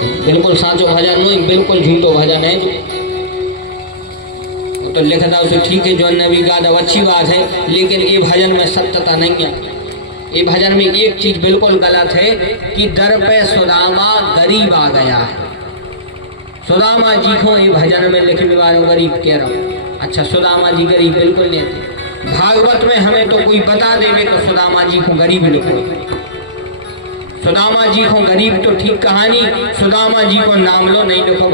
बिल्कुल साचो भजन नहीं, बिल्कुल झूठो भजन है। तो लिखता उसे ठीक है, जो ने भी गा दो अच्छी बात है, लेकिन ये भजन में सत्यता नहीं है। ये भजन में एक चीज बिल्कुल गलत है कि दर पे सुदामा गरीब आ गया है। सुदामा जी को ये भजन में लिखने वालों गरीब कह रहा हूँ। अच्छा, सुदामा जी गरीब बिल्कुल नहीं थे। भागवत में हमें तो कोई बता देवे तो सुदामा जी को गरीब लिखो। सुदामा जी को गरीब तो ठीक कहानी, सुदामा जी को नाम लो नहीं लिखो।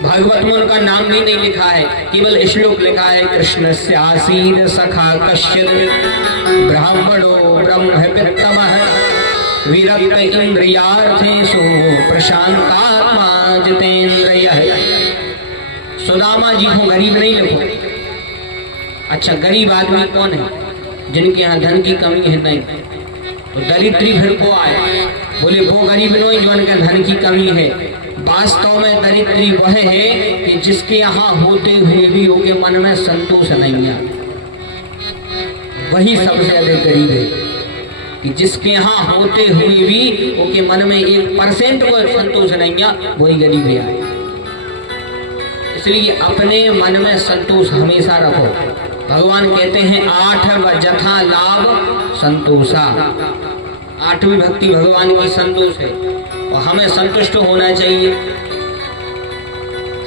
भागवत में उनका नाम भी नहीं लिखा है, केवल श्लोक लिखा है, कृष्ण से आसीर सखा कश्यप ब्राह्मणो ब्रह्म पितमः विरक्त इंद्रियार्थेषु प्रशांतात्मा जितेन्द्रियः। सुदामा जी को गरीब नहीं लिखो। अच्छा, गरीब आदमी कौन है? जिनके यहाँ धन की कमी है नहीं। तो दरिद्री फिर को आए, बोले वो गरीब नहीं जो उनके धन की कमी है। वास्तव में दरिद्री वह है कि जिसके यहाँ होते हुए भी उनके मन में संतोष नहीं है, वही सबसे अधिक गरीब है। कि जिसके यहाँ होते हुए भी उनके मन में 1% को संतोष नहीं है, वही गरीब है। इसलिए अपने मन में संतोष हमेशा रखो। भगवान कहते हैं 8 जथा लाभ संतोषा। 8वीं भक्ति भगवान की संतोष है और हमें संतुष्ट होना चाहिए।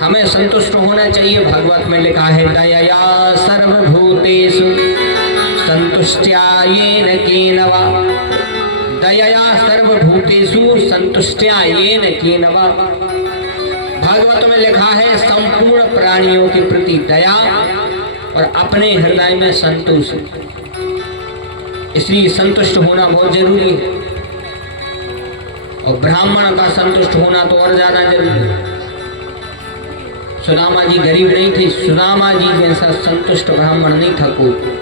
हमें संतुष्ट होना चाहिए। भागवत में लिखा है, दयया सर्वभूतेषु संतुष्ट्या येन केन वा। दयया सर्वभूतेषु संतुष्ट्या येन केन वा। भागवत में लिखा है, संपूर्ण प्राणियों के प्रति दया और अपने हृदय में संतोष। इसलिए संतुष्ट होना बहुत जरूरी है। और ब्राह्मण का संतुष्ट होना तो और ज्यादा जरूरी है। सुदामा जी गरीब नहीं थे, सुदामा जी जैसा संतुष्ट ब्राह्मण नहीं था कोई।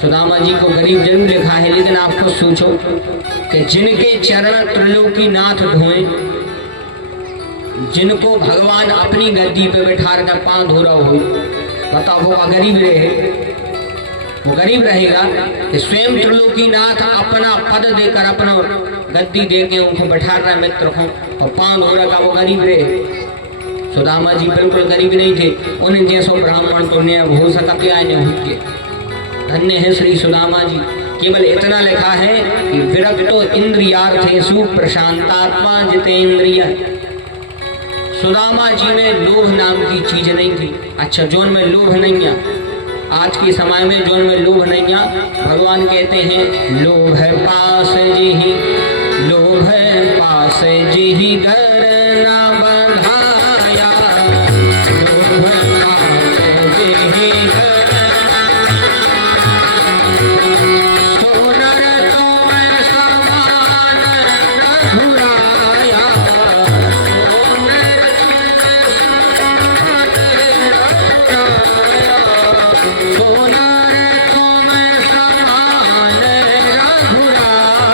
सुदामा जी को गरीब जरूर लिखा है, लेकिन आपको सोचो कि जिनके चरण त्रिलोकीनाथ धोए, जिनको भगवान अपनी गद्दी पे बैठा कर पांव धो रहा हो, बताओ वो गरीब रहे? वो गरीब रहेगा कि स्वयं त्रिलोकीनाथ अपना पद देकर, अपना गद्दी देके उनको बैठा रहा मित्र को और पांव धो रहा, वो गरीब रहे? सुदामा जी बिल्कुल गरीब नहीं थे। उन्हें जैसो ब्राह्मण तो ने हो सकते आए नहीं होते। धन्य है श्री सुदामा जी। केवल इतना लिखा है कि विरक्तो इंद्रियार्थेषु प्रशांतात्मा जितेन्द्रियः। सुदामा जी में लोभ नाम की चीज नहीं थी। अच्छा, जोन में लोभ नहीं है, आज के समय में जोन में लोभ नहीं है, भगवान कहते हैं लोभ है पास जी, लोभ है पास जी घर ना बंधाया, लोभ है पास जी घर। सोनर तो मैं समान न घुराया,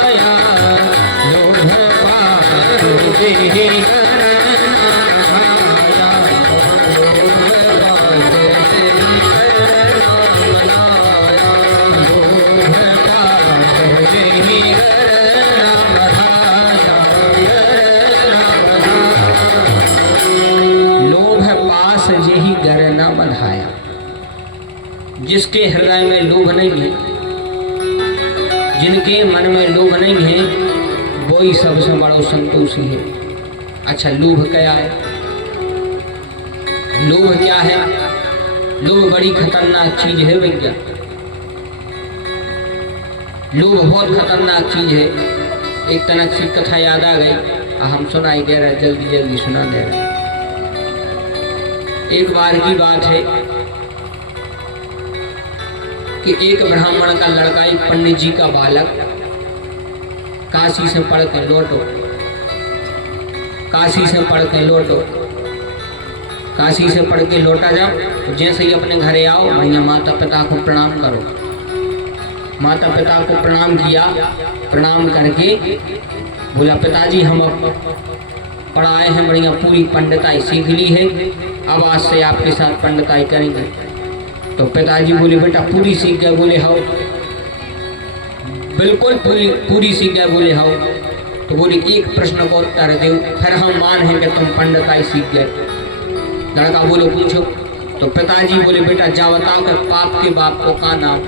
जिसके हृदय में लोभ नहीं है, जिनके मन में लोभ नहीं है, वही सबसे बड़ा संतोषी है। अच्छा, लोभ क्या है? लोभ क्या है? लोभ बड़ी खतरनाक चीज है भैया। लोभ बहुत खतरनाक चीज है। एक तनक सी कथा याद आ गई, हम सुनाई दे रहे, जल्दी जल्दी सुना दे रहे। एक बार की बात है कि एक ब्राह्मण का लड़का, एक पंडित जी का बालक काशी से पढ़ के लौटो, काशी से पढ़ के लौटो, काशी से पढ़ के लौटा जाओ तो जैसे ही अपने घरे आओ, भैया माता पिता को प्रणाम करो। माता पिता को प्रणाम किया, प्रणाम करके बोला, पिताजी हम पढ़ाए हैं, बढ़िया पूरी पंडिताई सीख ली है, अब आज से आपके साथ पंडिताई करेंगे। तो पिताजी बोले, बेटा पूरी सीख गए? बोले हाँ। बिल्कुल पूरी सीख गए? बोले हाँ। तो बोली एक प्रश्न को उत्तर दो, फिर हम मान हैं कि तुम पंडिताई सीख गए। लड़का बोले पूछो। तो पिताजी बोले बेटा जा बताओ कि पाप के बाप को का नाम,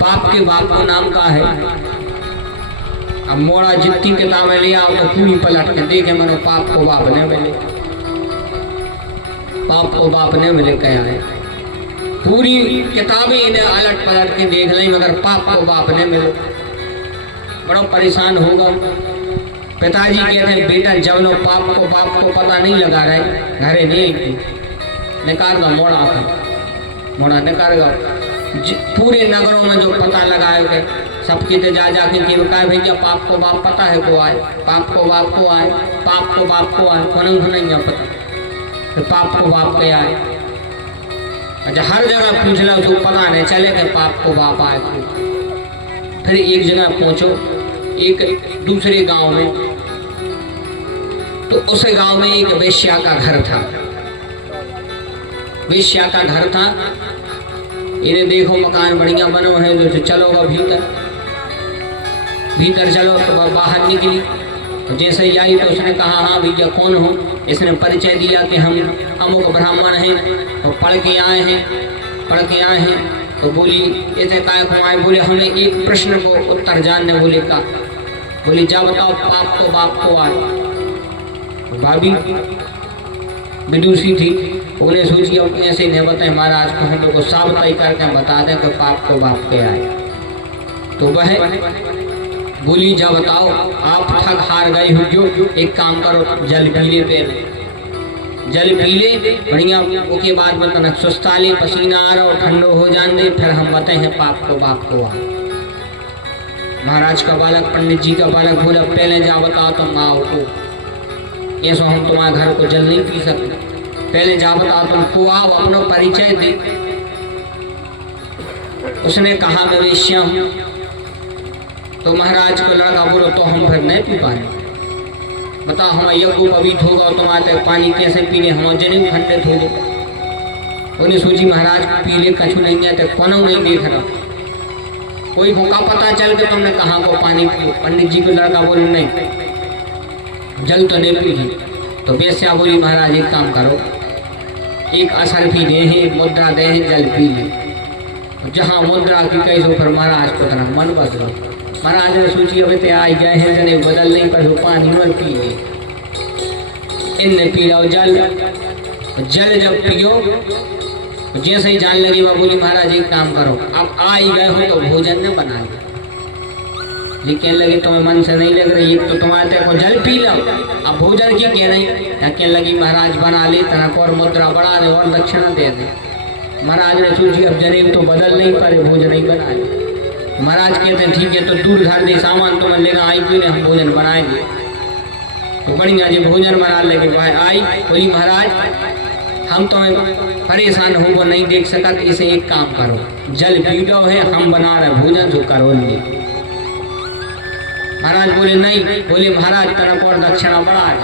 पाप के बाप को नाम का है। अब मोड़ा जितनी किताबें ले आओ तो पूरी पलट के देखे मनो पाप को बाप ने मिले, पाप को बाप ने मिले क्या है। पूरी किताबें इन्हें अलट पलट के देख ली मगर पाप को बाप ने मिले। बड़ा परेशान होगा। पिताजी कहते हैं बेटा जब लो पाप को बाप को पता नहीं लगा रहे घरे नहीं निकाल दो मोड़ा का मोड़ा निकाल दो। पूरे नगरों में जो पता लगाए गए सबके तो जा जाके कि कहा भैया पाप को बाप पता है को आए, पाप को बाप को आए, पाप को बाप को आए, को नहीं पता तो पाप को बाप के आए। अच्छा हर जगह पूछ लो तो पता नहीं चले कि पाप को बाप आए। फिर एक जगह पहुंचो एक दूसरे गांव में, तो उस गांव में एक वेश्या का घर था। वेश्या का घर था। इन्हें देखो मकान बढ़िया बनो है जो चलोगा भीतर, भीतर चलो तो बाहर निकली। तो जैसे ही आई तो उसने कहा हाँ भैया कौन हो। इसने परिचय दिया कि हम अमुक ब्राह्मण हैं और पढ़ के आए हैं। तो बोली ऐसे काय को आए। बोले हमें एक प्रश्न को उत्तर जानने। बोले का। बोले जा बताओ पाप को बाप को आए। भाभी विदुषी थी, उन्हें सोची अब ऐसे नहीं बताए महाराज को हम लोग को साफ तय करके बता दें कि पाप को बाप के आए। तो वह बोली जा बताओ आप थक हार गए हो जो एक काम करो जल पी ले, पहले जल पी ले बढ़िया। उसके बाद बताना सुस्ता ले पसीना आ रहा और ठंडो हो जान दे, फिर हम बताए हैं पाप को बाप को आए। महाराज का बालक पंडित जी का बालक बोला पहले जा बताओ तुम माओ को, ऐसा हम तुम्हारे घर को जल नहीं पी सकते। पहले जा बताओ तुम को आओ अपना परिचय दे। उसने कहा मैं वेश्या हूँ। तो महाराज को लड़का बोलो तो हम फिर नहीं पी पाए। बताओ हम यज्ञ पवित्र होगा तुम्हारे पानी कैसे पीने, हम जनेऊ खंडित हो गए। उन्हें सोची महाराज पीले कछु नहीं है तो कौन नहीं देख रहा, कोई मौका पता चल के तुमने कहाँ को पानी पियो। पंडित जी को लड़का बोले नहीं जल तो नहीं पी। तो वेश्या बोली महाराज एक काम करो एक असरफी दे हैं, एक मुद्रा दे हैं, जल पी ले। जहाँ मुद्रा की कैसे पर महाराज को तरह मन बदलो। महाराज ने सोची अभी तो आ गए हैं जने बदल नहीं पर पानी मत पी ले। इनने पी लो जल। जल जब पियो जैसे ही जान लगी वह बोली महाराज एक काम करो अब आ ही गए हो तो भोजन न बना लो। लेकिन लगे तुम्हें मन से नहीं लग रही, एक तो तुम्हारे को जल पी लो अब भोजन की कह रही। कहने लगी महाराज बना ले तनक और मुद्रा बढ़ा दे और दक्षिणा दे दे। महाराज ने सोची अब जनेब तो बदल नहीं पारे भोजन नहीं बना ले। महाराज कहते ठीक है तो दूर घर दे सामान तुम्हें लेना आई क्यों हम भोजन बनाएंगे। तो बढ़िया जी भोजन बना लेके भाई आई। बोली महाराज हम तुम्हें परेशान हो वो नहीं देख सका, इसे एक काम करो जल पी लो है हम बना रहे भोजन जो करो नहीं। महाराज बोले नहीं। बोले महाराज तरफ और दक्षिणा बढ़ा है।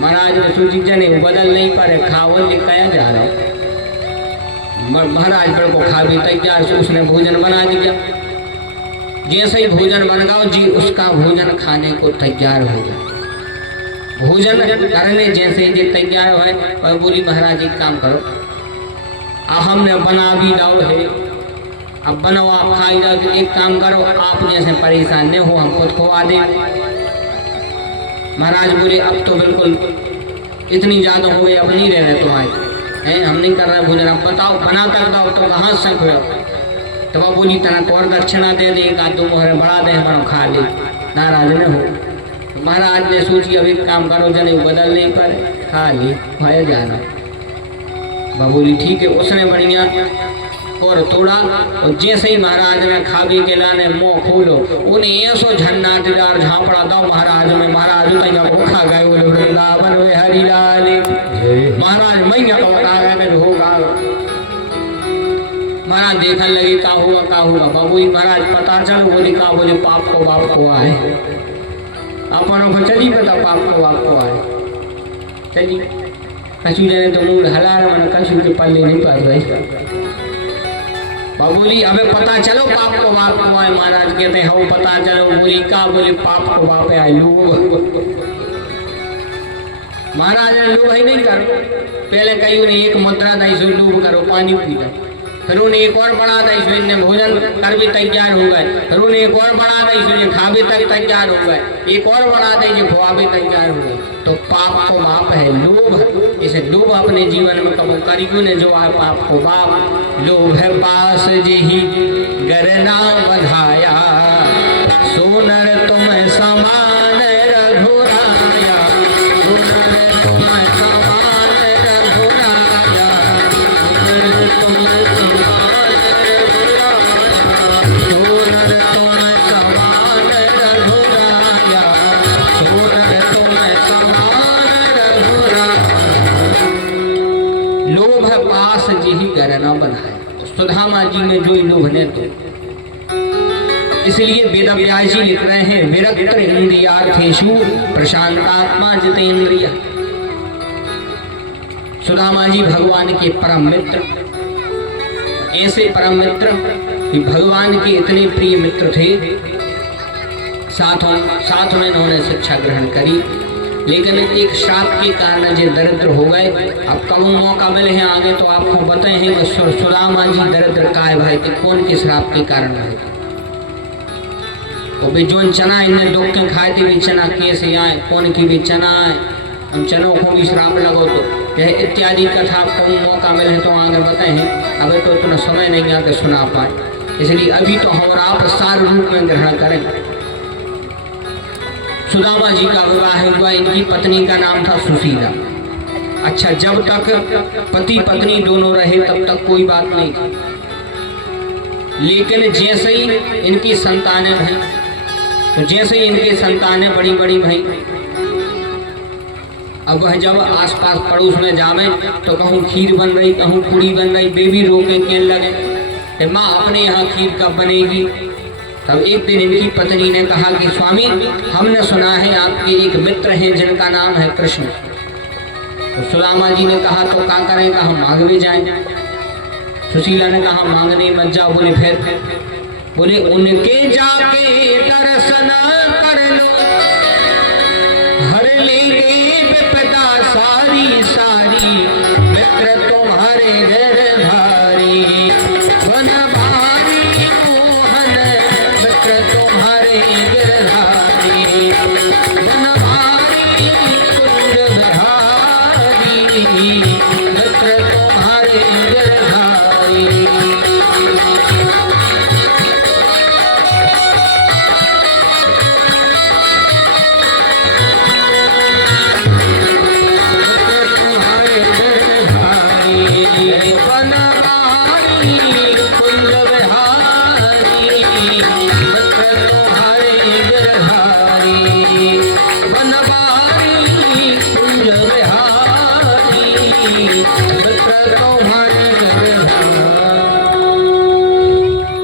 महाराज ने सोची जने बदल नहीं पारे खावन दिखाया जा रहा। महाराज पर को खा भी तैयार से उसने भोजन बना दिया। जैसे ही भोजन बन गया जी उसका भोजन खाने को तैयार हो गया। भोजन करने जैसे ही तैयार है और बोली महाराज एक काम करो अब हमने बना भी लाओ है अब बनाओ आप खाई जाओ। तो एक काम करो आप जैसे परेशान नहीं हो हम खुद खुआ दे। महाराज बोले अब तो बिल्कुल इतनी ज़्यादा हो गई अब नहीं रह रहे तुम्हारे हैं हम नहीं कर रहे भोजन। अब बताओ बना कर दो तो कहाँ से हो। तो वह बोली तनक और दक्षिणा दे दे एक आध दो मोहरे बढ़ा दे बनो खा ले। नाराज न हो। महाराज ने सोची अब एक काम करो जने बदल नहीं पारे खा ली भाई जाना। वह बोली ठीक है। उसने बढ़िया और थोड़ा और जैसे ही महाराज ने खाबी के लाने मुँह खोलो उन्हें ऐसो झन्नाटेदार झापड़ा दो महाराज में। महाराज भूखा गए वृंदावन वे हरिलाल। महाराज मैया होगा। महाराज देखने लगे का हुआ बाबू महाराज पता चलो। बोले का बोले पाप को बाप को आए। अपनों को चली पता पाप को बाप को आए चली। कछु जने तो मुँह हला मन कछु के पल्ले नहीं पड़ रही। और बोली अबे पता चलो पाप को बाप को आए। महाराज कहते हैं वो पता चलो। बोली का? बोले पाप को बाप आए लोग। महाराज ने लोग ही नहीं करो। पहले कहीं उन्हें एक मुद्रा दी सो लोग करो पानी पी लो। फिर उन्हें एक और बढ़ा दी सो इन्हें भोजन कर भी तैयार हो गए। फिर उन्हें एक और बढ़ा दी सो ये खा भी तक तैयार हो गए। एक और बढ़ा दी जो खुआ भी तैयार हो गए। तो पाप को बाप है लोभ। इसे लोभ अपने जीवन में कबूल करियो ने जो आ पाप को बाप। लोभ है पास जेहि गरना बधाया, सोनर तुम समान रघुराया। सोनर तुम समान रघुराया, सोनर तुम समान रघुराया, सोनर तुम समान रघुराया, सोनर तुम समान रघुराया। लोभ पास जेहि गरना बधाया। सुदामा जी में जो लोभ ने तो इसलिए वेद व्यास जी लिख रहे हैं विरक्त इंद्रियार्थेषु प्रशांतात्मा जितेंद्रिय। सुदामा जी भगवान के परम मित्र, ऐसे परम मित्र कि भगवान के इतने प्रिय मित्र थे। साथ में इन्होंने शिक्षा ग्रहण करी, लेकिन एक श्राप के कारण जो दरिद्र हो गए। अब कब मौका मिले हैं आगे तो आपको बताए कि सुदामा जी दरिद्र काय भाई थे, कौन के श्राप के कारण रहे। तो भी जो चना इन्हें दुख के खाए थे भी चना कैसे आए, कौन की भी चना आए, हम चनों को भी श्राप लगो। तो यह इत्यादि कथा आपको मौका मिले तो आगे बताए हैं। अभी तो इतना समय नहीं आके सुना पाए, इसलिए अभी तो हम आप सार रूप में ग्रहण करें। सुदामा जी का विवाह हुआ, इनकी पत्नी का नाम था सुशीला। अच्छा, जब तक पति पत्नी दोनों रहे तब तक कोई बात नहीं थी, लेकिन जैसे ही इनकी संतानें भई, तो जैसे ही इनके संतानें बड़ी बड़ी भई, अब वह जब आसपास पड़ोस में जावे तो कहूँ खीर बन रही, कहूँ पूड़ी बन रही, बेबी रोके कहने लगे माँ अपने यहाँ खीर कब बनेगी। तब एक दिन इनकी पत्नी ने कहा कि स्वामी, हमने सुना है आपके एक मित्र हैं जिनका नाम है कृष्ण। तो सुदामा जी ने कहा तो क्या करें, कहा मांगने जाएं। सुशीला ने कहा मांगने मत जाओ। बोले फिर? बोले उनके जाके दर्शन कर लो, हर लेंगे विपदा सारी सारी, मित्र तुम्हारे गिरधारी। वनमाली मोहन मित्र तुम्हारे गिरधारी, वनमाली कुंज बिहारी, मित्र तुम्हारे गिरधारी।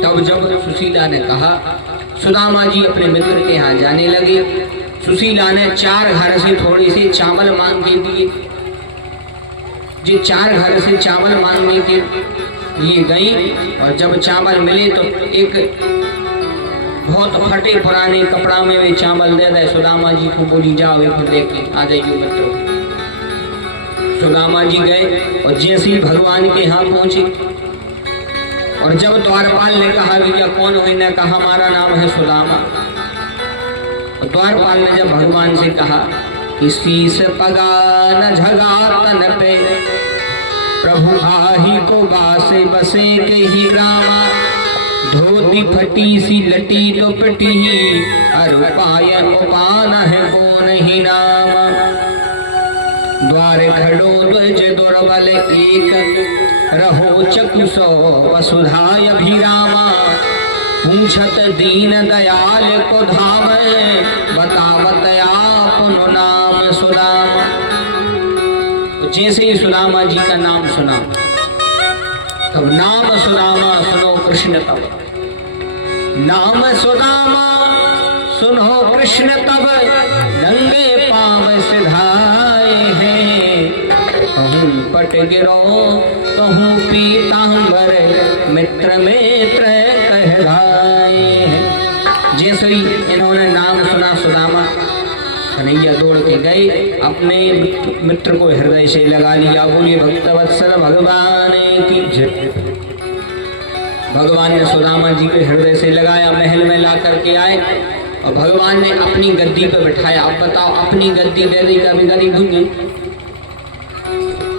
तब जब सुशीला ने कहा, सुदामा जी अपने मित्र के यहाँ जाने लगे। सुशीला ने 4 घर से थोड़े से चावल मांग के दिए। जो 4 घर से चावल मांगने के लिए गई, और जब चावल मिले तो एक बहुत फटे पुराने कपड़ा में वे चावल दे दे सुदामा जी को। बोली जाओ एक लेके आ जाइए मित्रों। सुदामा जी गए और जैसे ही भगवान के यहाँ पहुंचे, और जब द्वारपाल ने कहा भैया कौन हो, ने कहा हमारा नाम है सुदामा। और द्वारपाल ने जब भगवान से कहा कि शीस पगा न झगा तन पे, प्रभु आही को बासे बसे के ही रामा, धोती फटी सी लटी तो पटी, अरु पाय उपान है को नहीं नाम। द्वार खड़ो ध्वज दुर्बल एक, रहो चकुसो वसुधाय अभिरामा, पूछत दीन दयाल को धाम, बतावत पुनो नाम सुदामा। तो जैसे ही सुदामा जी का नाम सुना, तब नाम सुदामा सुनो कृष्ण तब, नाम सुदामा सुनो कृष्ण तब, नंगे पांव सिधाए हैं, कहूँ संपट गिरो, कहूँ पीताम्बर मित्र मित्र कहलाए। जैसे ही इन्होंने नाम सुना सुदामा, कन्हैया दौड़ के गए, अपने मित्र को हृदय से लगा लिया। बोलिए भक्तवत्सल भगवान की जय। भगवान ने सुदामा जी के हृदय से लगाया, महल में ला करके आए और भगवान ने अपनी गद्दी पर बिठाया। अब बताओ, अपनी गद्दी दे दी, कभी गरीब हुई,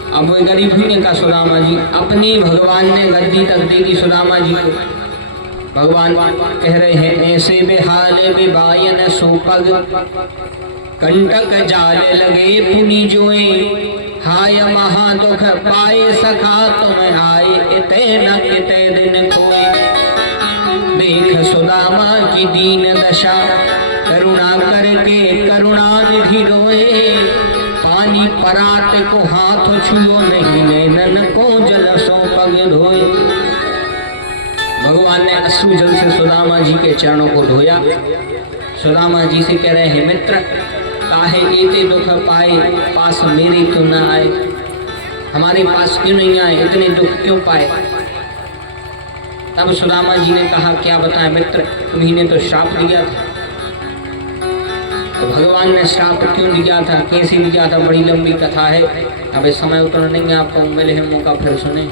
अब वो गरीब हुई का सुदामा जी, अपनी भगवान ने गद्दी तक दी थी सुदामा जी को। भगवान कह रहे हैं, ऐसे बेहाल बेबायन सोपग, कंटक जाल लगे पुनि जोए, हाय महा दुख पाए सखा तुम आए, इते न इते दिन खोए। देख सुदामा की दीन दशा, करुणा करके करुणा निधि रोए, पानी परात को हाथ छुओ नहीं, नैनन को जल सो पग धोए। भगवान ने अश्रु जल से सुदामा जी के चरणों को धोया। सुदामा जी से कह रहे हैं, मित्र काहे इतने दुख पाए, पास मेरे क्यों न आए, हमारे पास क्यों नहीं आए, इतने दुख क्यों पाए। तब सुदामा जी ने कहा, क्या बताएं मित्र, तुम्ही ने तो श्राप दिया था। तो भगवान ने श्राप क्यों दिया था, कैसे दिया था, बड़ी लंबी कथा है, अब इस समय उतना नहीं, आपको मिले है मौका फिर सुने।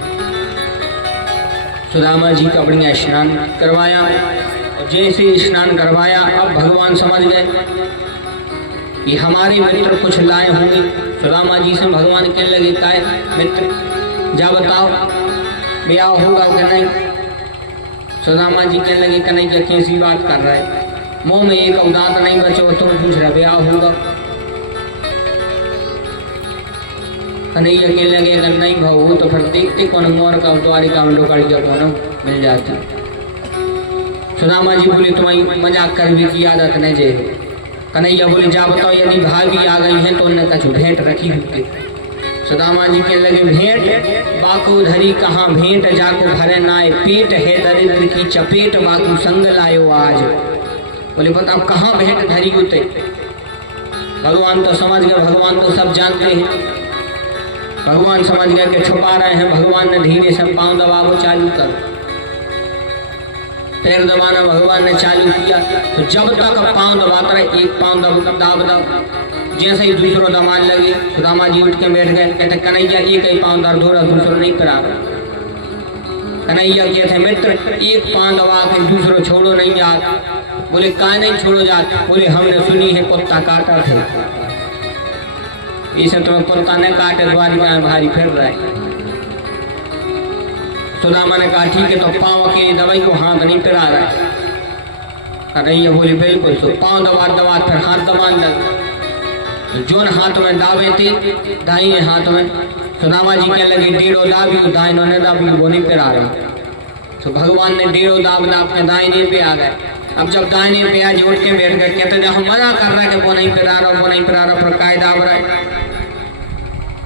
सुदामा जी का बढ़िया स्नान करवाया, और जैसे स्नान करवाया अब भगवान समझ गए कि हमारे मित्र कुछ लाए होंगे। सुदामा जी से भगवान कहने लगे, काय मित्र जा बताओ ब्याह होगा कि नहीं। सुदामा जी कहने लगे, कन्हैया कैसी बात कर रहे, मुंह में एक दांत नहीं बचो, तुम पूछ रहे ब्याह होगा। कन्हैया कहने लगे, अगर नहीं भाव तो फिर देखते कौन मोर का द्वारिका में डुकड़िया कौन मिल जाती। सुदामा जी बोले, तुम्हारी मजाक कर भी की आदत नहीं जे। कन्हैया बोले, जा बताओ यदि भाभी आ गई हैं तो उन्हें कछु भेंट रखी होती। सुदामा जी के लगे, भेंट बाकू धरी कहाँ भेंट, जाको भरे नाए पेट, है दरिद्र की चपेट, बाकू संग लायो आज। बोले बताओ कहाँ भेंट धरी होते। भगवान तो समझ गए, भगवान तो सब जानते हैं। भगवान समझ गए कि छुपा रहे हैं। भगवान ने धीरे से पाँव दबावो चालू कर, पैर दबाना भगवान ने चालू किया। तो जब तक पाँव दबाता रहे, एक पाँव दाब दब, जैसे ही दूसरों दबाने लगे, सुदामा जी उठ के बैठ गए। कहते कन्हैया एक ही पाँव दर्द हो रहा, दूसरों नहीं करा। कन्हैया कहते मित्र एक पाँव दबा के दूसरों छोड़ो नहीं जात। बोले काय नहीं छोड़ो जात। बोले हमने सुनी है कुत्ता काटा थे, इसे तुम्हें कुत्ता ने काटे, द्वारिका में भारी फिर रहा है। सुदामा ने कहा ठीक है, तो पाँव के दवाई को हाथ नहीं पिरा रहा है। कन्हैया बोली बिल्कुल। तो पाँव दबा दबा फिर हाथ दबा लग, जोन हाथ में दावे थे दाहिने हाथ में। सुदामा जी कहने लगे, डेढ़ो दाबी, दाहिनों ने दाबी, वो नहीं पिरा रही। तो भगवान ने डेढ़ो दाब दाब के दाहिने पे आ गए। अब जब दाहिने पे आ जोड़ के बैठ गए, कहते जब मना कर रहा है कि वो नहीं पिरा रहा, वो नहीं पिरा रहा, फिर काय दाब रहा है।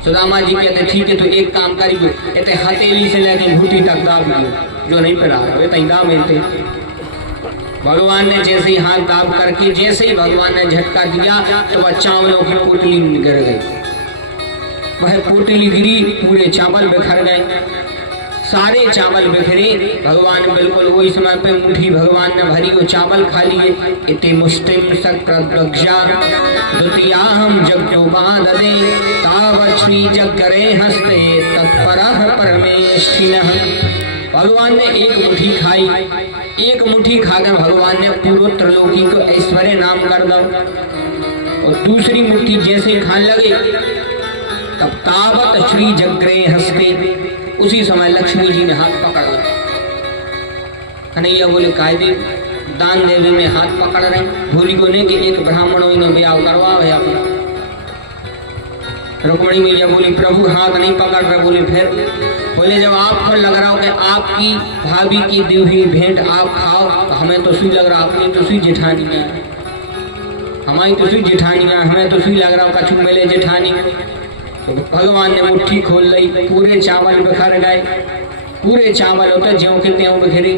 सुदामा जी कहते ठीक है, तो एक काम करिए, कहते हथेली से लेकर घुटी तक दाब दियो, जो नहीं पिरा रहा तई दाब मिलते। भगवान ने जैसे ही हाथ दाब करके, जैसे ही भगवान ने झटका दिया तो वह चावलों की पोटली गिर गई। वह पोटली गिरी, पूरे चावल बिखर गए, सारे चावल बिखरे। भगवान बिल्कुल वही समय पे मुट्ठी भगवान ने भरी, वो चावल खा लिए। इति मुस्तिम सक्रद्रक्षा द्वितीयाहम जग्योपाददे, तावत् श्री जग्गरे हस्ते तत्परः परमेष्ठिनः। भगवान ने एक मुट्ठी खाई, एक मुट्ठी खाकर भगवान ने पूर्व त्रिलोकी को ऐश्वर्य नाम कर दो। और दूसरी मुट्ठी जैसे खाने लगे, तब तावत् श्री जग्गरे हस्ते, उसी समय लक्ष्मी जी ने हाथ पकड़ लिया। कन्हैया बोले कायदे दान देवे में हाथ पकड़ रहे, भूली को नहीं कि एक ब्राह्मणों ने ब्याह करवा है अपना। रुक्मणी मैया बोली प्रभु हाथ नहीं पकड़ रहे। बोले फिर? बोले जब आपको लग रहा हो कि आपकी भाभी की दी हुई भेंट आप खाओ, तो हमें तो सुई लग रहा, अपनी तो सुई जेठानी है, हमारी तो सुई जेठानी है, हमें तो सुई लग रहा हो कछु मिले जेठानी। तो भगवान ने मुट्ठी खोल ली, पूरे चावल बिखर गए, पूरे चावल होते ज्यों के त्यों बिखरे।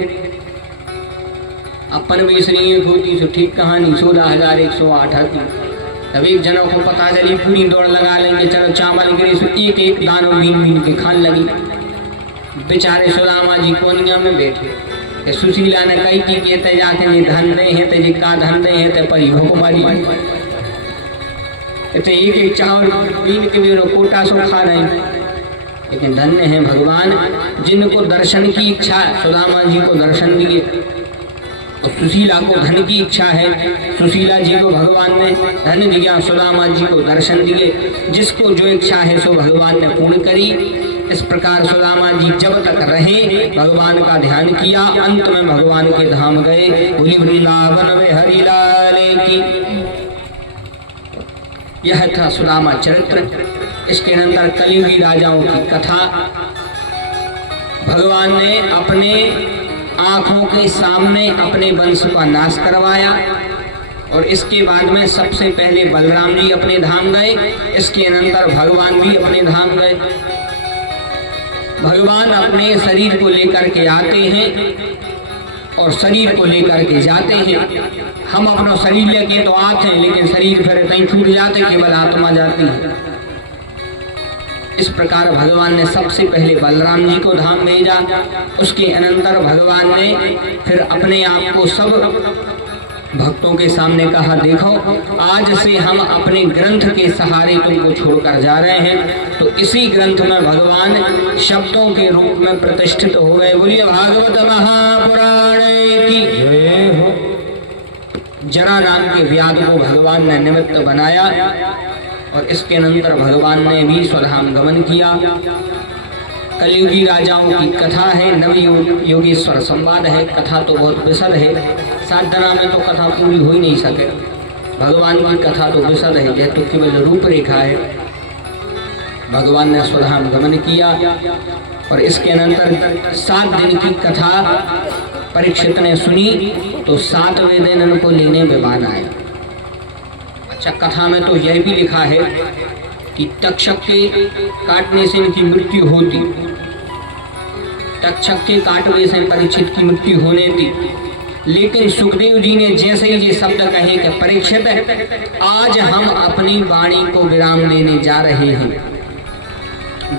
अपन बेसरी होती सो ठीक कहानी 16,108 आती। तब एक जनों को पता चली, पूरी दौड़ लगा लेंगे, चलो चावल गिरे सो एक एक दानों बीन बीन के खान लगी। बेचारे सुदामा जी कोनिया में बैठे। सुशीला ने कही कि कहते जाके ये धन दे है ते का धन दे है ते परी भुखमारी कहते एक एक चावल बीन के मेरे कोटा सो खा रहे हैं। लेकिन धन्य है भगवान जिनको दर्शन की इच्छा, सुदामा जी को दर्शन दिए। और सुशीला को धन की इच्छा है, सुशीला जी को भगवान ने धन दिया, सुदामा जी को दर्शन दिए। जिसको जो इच्छा है सो भगवान ने पूर्ण करी। इस प्रकार सुदामा जी जब तक रहे भगवान का ध्यान किया, अंत में भगवान के धाम गए। बोली वृंदावन में हरि लाल की। यह था सुदामा चरित्र। इसके अंदर कलियुगी राजाओं की कथा। भगवान ने अपने आंखों के सामने अपने वंश का नाश करवाया और इसके बाद में सबसे पहले बलराम जी अपने धाम गए। इसके अनंतर भगवान भी अपने धाम गए। भगवान अपने शरीर को लेकर के आते हैं और शरीर को लेकर के जाते हैं। हम अपना शरीर लेके तो आते हैं, लेकिन शरीर फिर कहीं छूट जाते, केवल आत्मा जाती है। इस प्रकार भगवान ने सबसे पहले बलराम जी को धाम भेजा। उसके अनंतर भगवान ने फिर अपने आप को सब भक्तों के सामने कहा, देखो आज से हम अपने ग्रंथ के सहारे तुमको छोड़कर जा रहे हैं। तो इसी ग्रंथ में भगवान शब्दों के रूप में प्रतिष्ठित हो गए। बोलिए भागवत महापुराण की जय हो। जरा नाम के व्याध को भगवान ने निमित्त बनाया और इसके अनंतर भगवान ने भी स्वधाम गमन किया। कलियुगी राजाओं की कथा है, नव योगेश्वर संवाद है। कथा तो बहुत विशद है, साधना में तो कथा पूरी हो ही नहीं सके। भगवान की कथा तो विशद है, यह तो केवल रूपरेखा है। भगवान ने स्वधाम गमन किया और इसके अनंतर 7 दिन की कथा परीक्षित ने सुनी। तो 7वें दिन उनको लेने विमान आए। अच्छा, कथा में तो यह भी लिखा है कि तक्षक के काटने से इनकी मृत्यु होती। तक्षक के काटने से परीक्षित की मृत्यु होने थी। लेकिन सुखदेव जी ने जैसे ही ये शब्द कहे कि परीक्षित आज हम अपनी वाणी को विराम देने जा रहे हैं।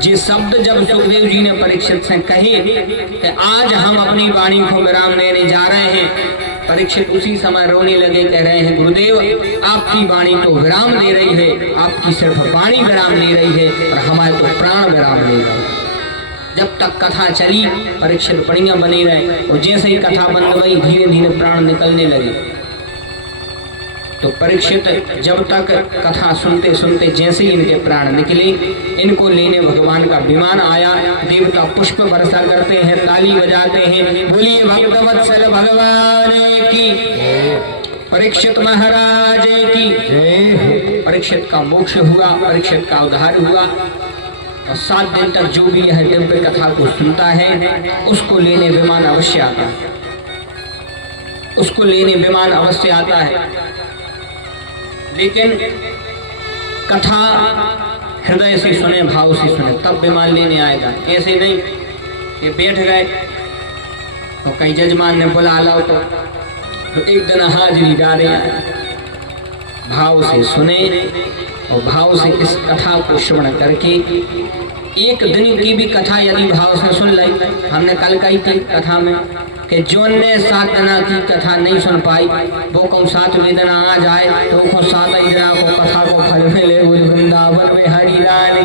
ये शब्द जब सुखदेव जी ने परीक्षित से कहे कि आज हम अपनी वाणी को विराम देने जा रहे हैं, परीक्षित उसी समय रोने लगे, कह रहे हैं गुरुदेव आपकी वाणी तो विराम दे रही है, आपकी सिर्फ वाणी विराम दे रही है और हमारे तो प्राण विराम दे रहे हैं। जब तक कथा चली परीक्षित बढ़िया बने रहे और जैसे ही कथा बंद हुई धीरे धीरे प्राण निकलने लगे। तो परीक्षित जब तक कथा सुनते सुनते जैसे ही इनके प्राण निकले, इनको लेने भगवान का विमान आया। देवता पुष्प वर्षा करते हैं, ताली बजाते हैं। बोलिए भक्तवत्सल भगवान की, परीक्षित महाराज की। परीक्षित का मोक्ष हुआ, परीक्षित का उद्धार हुआ। और 7 दिन तक जो भी यह दिव्य कथा को सुनता है उसको लेने विमान अवश्य आता है, उसको लेने विमान अवश्य आता है। लेकिन कथा हृदय से सुने, भाव से सुने, तब विमान लेने आएगा। ऐसे नहीं कि बैठ गए और कई जजमान ने बुला लो तो एक दिन हाजिरी डाले। भाव से सुने और भाव से इस कथा को श्रवण करके एक दिन की भी कथा यदि भाव से सुन ली। हमने कल कही थी कथा में कि जो ने 7 दिना की कथा नहीं सुन पाई वो कौन 7वें दिन आ जाए तो वो 7 दिना को कथा को फल मिले। वृंदावन में हरि लाल।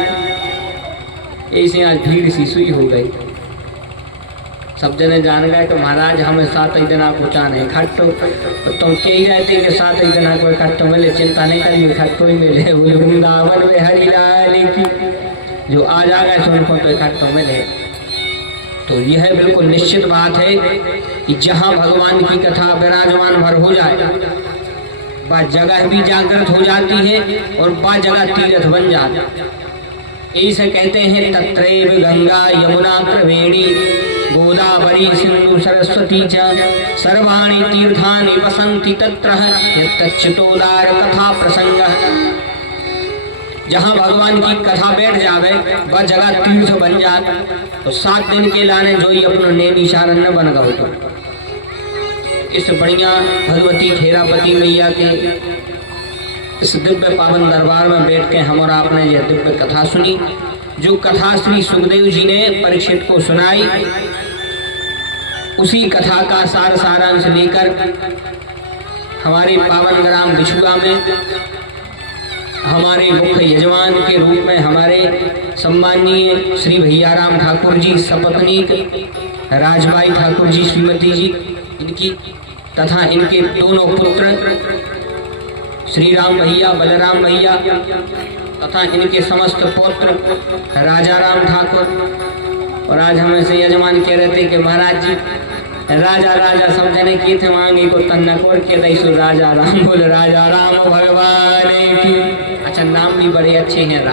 ऐसे आज भीड़ सी सुई हो गई। सब जने जान गए कि महाराज हमें 7 दिना को चाहे इकट्ठो। तो तुम कह ही रहते कि 7 दिना को इकट्ठो मिले, चिंता नहीं करिए इकट्ठो ही मिले। वृंदावन में हरि लाल की। जो आ जाएगा सुनको तो इकट्ठो मिले। तो यह बिल्कुल निश्चित बात है कि जहाँ भगवान की कथा विराजमान भर हो जाए वह जगह भी जागृत हो जाती है और वह जगह तीर्थ बन जाती है। इसे कहते हैं तत्रैव गंगा यमुना त्रिवेणी गोदावरी सिंधु सरस्वती च सर्वाणि तीर्थानि वसन्ति तत्र यत्तच्युतोदार कथा प्रसंग। जहाँ भगवान की कथा बैठ जावे वह जगह तीर्थ बन जाए। तो 7 दिन के लाने जो ही अपनो नैमिषारण्य बन गए। तो इस बढ़िया भगवती खेरापति मैया के इस दिव्य पावन दरबार में बैठ के हम और आपने यह दिव्य कथा सुनी, जो कथा श्री सुखदेव जी ने परीक्षित को सुनाई, उसी कथा का सारांश लेकर हमारे पावन ग्राम बिछुआ में हमारे मुख्य यजमान के रूप में हमारे सम्माननीय श्री भैयाराम ठाकुर जी सपत्नीक राजबाई ठाकुर जी श्रीमती जी इनकी तथा इनके दोनों पुत्र श्री राम भैया बलराम भैया तथा इनके समस्त पौत्र राजा राम ठाकुर। और आज हमें से यजमान कह रहे थे कि महाराज जी राजा राजा सब जने की थे मांगे को तन्ना कोर के दैसु राजा राम बोल राजा राम भगवान की। अच्छा नाम भी बड़े अच्छे हैं।